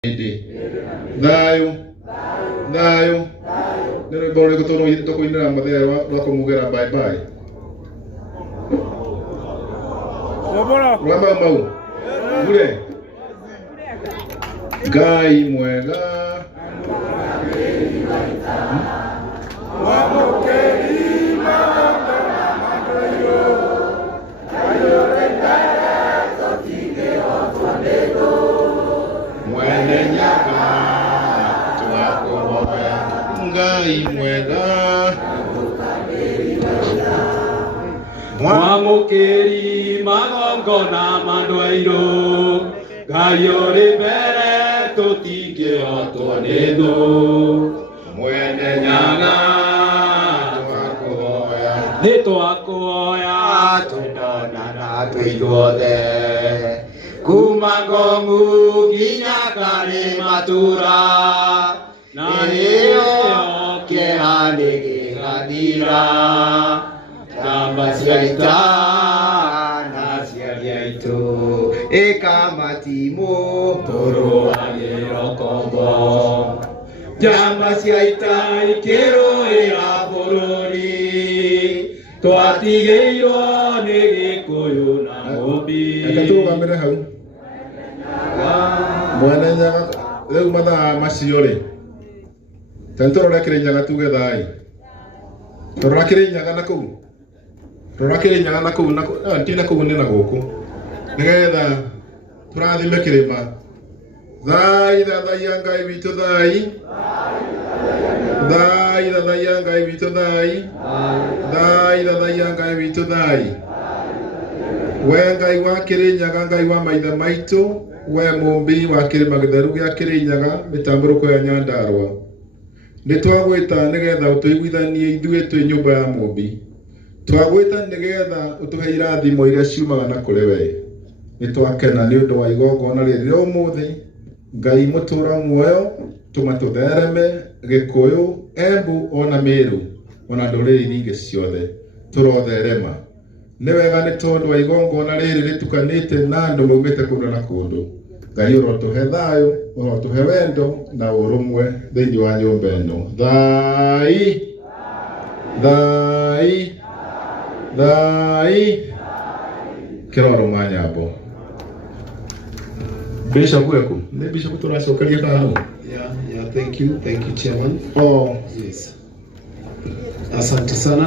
Thayo nero bore ko tono yito ko inara mathe wa ko mugera bye bye Wabora mau mure Ngai mwega Ngai mwega Mwamukiri magongona mandwairo Ngai uri mbere tutingĩhotwo nĩ thũ mwene nyaga nĩ twakũhoya twendana twĩ ithuothe kuma Ngong'u nginya Karĩ-Matura na nĩyo kĩeha nĩgĩgathira njamba cia ita na aciari aitũ ĩkamatimũ tũrũagĩra ũkombo njamba cia ita ikĩrũĩra bũrũri twatigĩirwo nĩ Gĩkũyũ na Mũmbi Reke tũrũgamĩre hau mwene nyaga rĩu mathaa macio rĩ tũrora Kĩrĩnyaga tuge thai tũrora Kĩrĩnyaga na kũu tũrora Kĩrĩnyaga na kũu ti na kũu nĩ na gũkũ nĩgetha tũrathime kĩrĩma thai thathaia Ngai witũ thai thai thathaia Ngai witũ thai thai thathaia Ngai witũ thai we Ngai wa Kĩrĩnyaga Ngai wa maithe maitũ we Mũmbi wa kĩrĩma gĩtheru gĩa Kĩrĩnyaga mĩtambũrũko ya Nyandarua nĩtwagwĩta nĩgetha ũtũiguithanie ithuĩ twĩ nyũmba ya Mũmbi twagwĩta nĩgetha ũtũhe irathimo iria ciumaga na kũrĩ we nĩtwakena nĩ ũndũ wa igongona rĩrĩ rĩa ũmũthĩ Ngai mũtũra muoyo tũma tũthereme Gĩkũyũ Embu ona Mĩrũ ona ndũrĩrĩ ingĩ ciothe tũrotherema nĩ wega nĩ tondũ wa igongona rĩrĩ rĩtukanĩte na andũ maumĩte kũndũ na kũndũ Ngai ũrotũhe thayũ ũrotũhe wendo na ũrũmwe thĩinĩ wa nyũmba ĩno thai thai thai kĩroro manyambo Bishop weku nĩ Bishop tũracokeria thayũ Yeah, thank you chairman. Oh Yes. Asante sana.